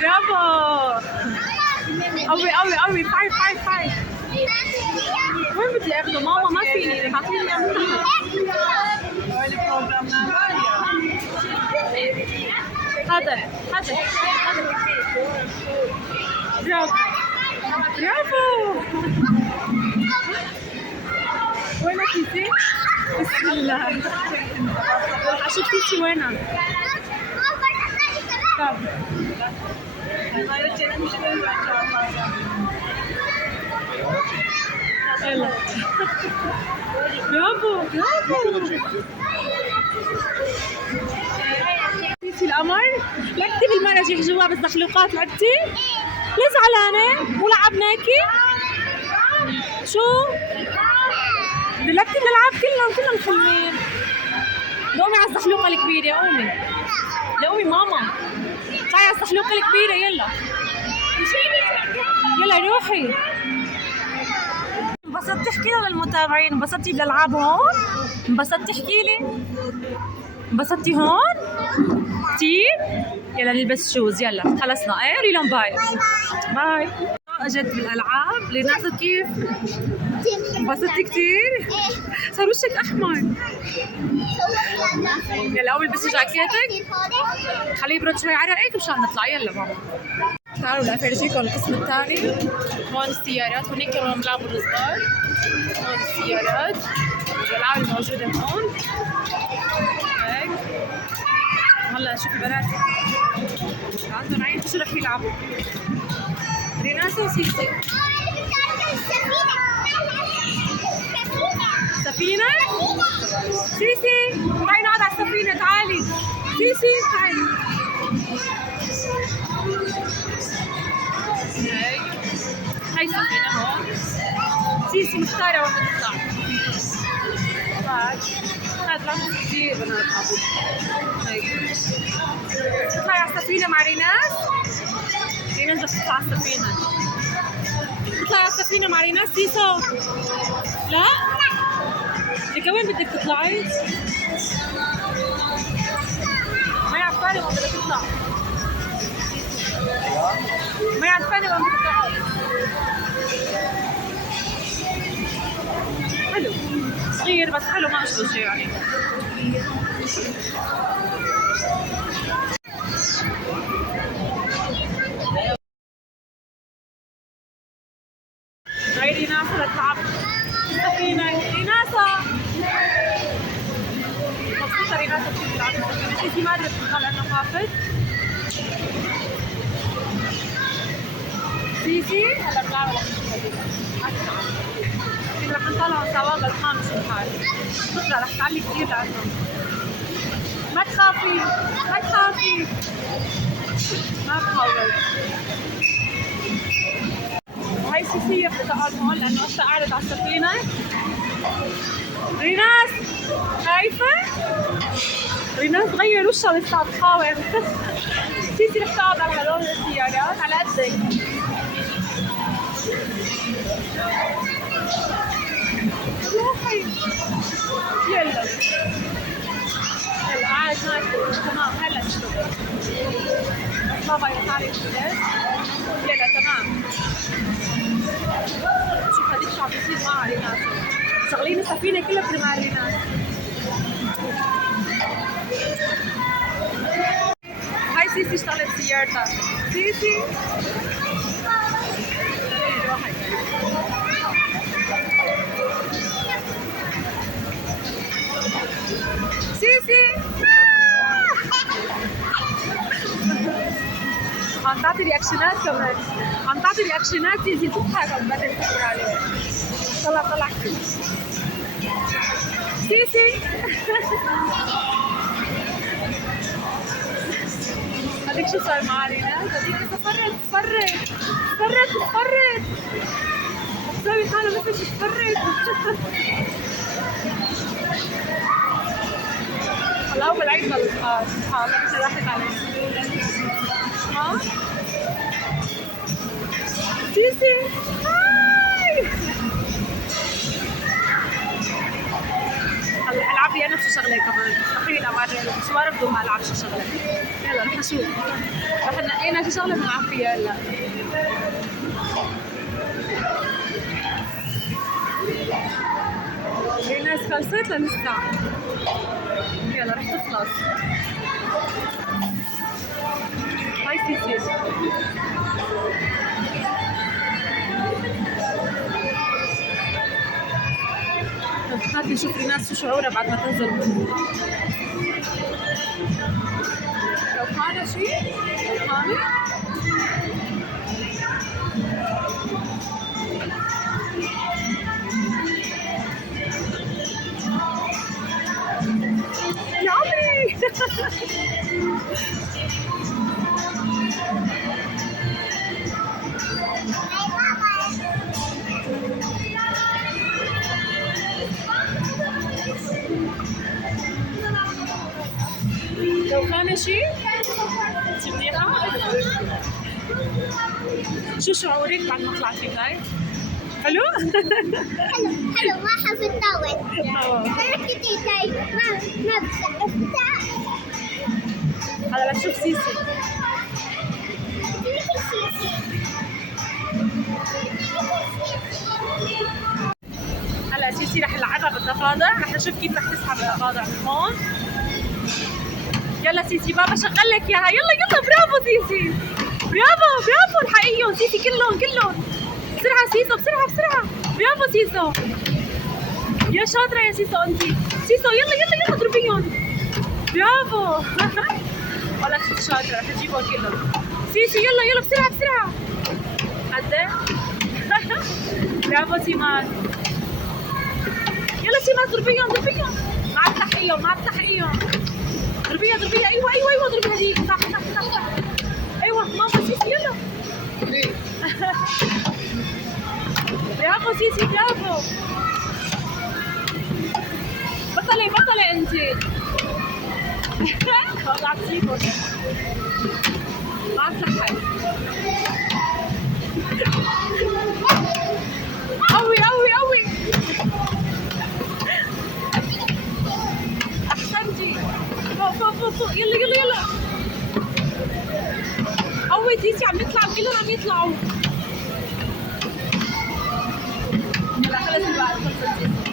برافو. قوي قوي قوي. 5 5 5. وين بدي اخده ماما؟ ما فيني، اعطيني اياه. هذا برافو برافو. وينك تيتي؟ بسم الله. اشوف تيتي وينها. طب يلا. برافو برافو. لعبتي القمر؟ لعبتي بالمراجيح جوا بالزحلوقات؟ لعبتي؟ ليه زعلانة؟ مو لعبناكي؟ شو؟ لعبتي الألعاب كلهم حلوين. قومي على الزحلوقة الكبيرة، قومي. قومي ماما. طلعي على الزحلوقة الكبيرة يلا. يلا روحي. انبسطتي؟ احكي للمتابعين، انبسطتي بالألعاب هون؟ انبسطتي؟ احكي لي. انبسطتي هون؟ كتير؟ يلا نلبس شوز يلا خلصنا. ايه قولي لهم باي. باي. اجت بالالعاب. ليناسو كيف؟ انبسطتي كتير؟ صار وشك احمر. يلا قومي البسي جاكيتك. خليه يبرد شوي عرقك مشان نطلع. يلا ماما تعالوا لافرجيكم القسم الثاني. هون السيارات، هونيك كانوا ملعب الصغار. هون السيارات الالعاب الموجوده هون. هيك هلا شوفي بنات عندهم عين. شو رح يلعبوا؟ ريناسو وسيسي. سفينة؟ سيسي تعالي نقعد على السفينة. تعالي سيسي تعالي. هاي سفينة هون. سيسي مختارة وين نطلع. هاد لعبة كتير بنات لعبوا. هيك تطلعي على السفينة مع ريناس. ريناس بدها تطلع على السفينة. تطلعي على السفينة مع ريناس سيسو. لا؟ لك وين بدك تطلعي؟ ما يعرفاني وين بدك تطلع. ما يعرفاني وين بدك تطلع. حلو صغير بس حلو ما اشبه شيء يعني. هاي ريناسا لتلعب السفينة. ريناسا مبسوطة. ريناسا كتير تلعب السفينة. سيسي ما قدرت تدخل لأنه خافت. سيسي هلا بلعب رح نطلعوا سوا بالخامس الحال. بكره رح تعلي كثير لعندهم. ما تخافي ما تخافي. ما بخوف. وهي سيسي بدها تقعد هون لأنه أختها قعدت على السفينة. ريناس خايفة؟ ريناس غير وشها لسه عم تخاوف. سيسي رح تقعد على هدول السيارات على قدك. روحي يلا. يلا قاعد هناك تمام. هلا تشتغل بس بابا يطلع الولاد. يلا تمام. شوف هذيك شو عم بيصير معها ريناس. شغلين السفينة كلها كرمال ريناس. هاي سيسي اشتغلت سيارتها. سيسي سيسي عم تعطي رياكشنات كمان. عم تعطي رياكشنات. سيسي تضحك عم بدل تكبر عليه. طلع كل سيسي. هذيك شو صار مع ريناس؟ هذيك تفرت تسوي حالها مثل تفرت. هلا اول عيد للصغار. سبحان الله راحت علينا. ها سيسي هاي. هلا العب عفرية نفس شغلة كمان، خلينا أورجيكم شو بعرف بدون ما ألعب شو شغلة. يلا رح نشوف، رح نقينا شو شغلة من عفرية هلا. الناس خلصت للسه؟ يلا رح تخلص. هاي سيسي هاتي نشوف الناس شو شعورها بعد ما تنزل. لو كان شيء لو كان يا عمري لو كان شيء انت منيحة؟ شو شعورك بعد ما طلعتي هاي؟ حلو؟ حلو ما حب الطاول. انا كنت ما هلا لنشوف سيسي. هلا سيسي رح نلعبها بالضفادع، رح نشوف كيف رح تسحب الضفادع من هون. يلا سيسي بابا شغل لك اياها، يلا يلا برافو سيسي، برافو برافو الحقيقيهم سيسي كلهم بسرعة سيسو بسرعة برافو سيسو، يا شاطرة يا سيسو انت، سيسو يلا اضربيهم برافو والله كنت شاطرة رح تجيبهم كلهم. سيسي يلا بسرعة قد برافو سيمان، يلا سيمان ضربيهم مع التحقيهم ضربيها ايوه ضربيها دي صح ايوه ماما سيسي يلا برافو سيسي برافو بطلي انت والله تصيبك ما تصحي قوي احسنتي فوق يلا قوي سيسي عم يطلعوا كلهم عم يطلعوا. يلا خلص الوقت خلصت سيسي.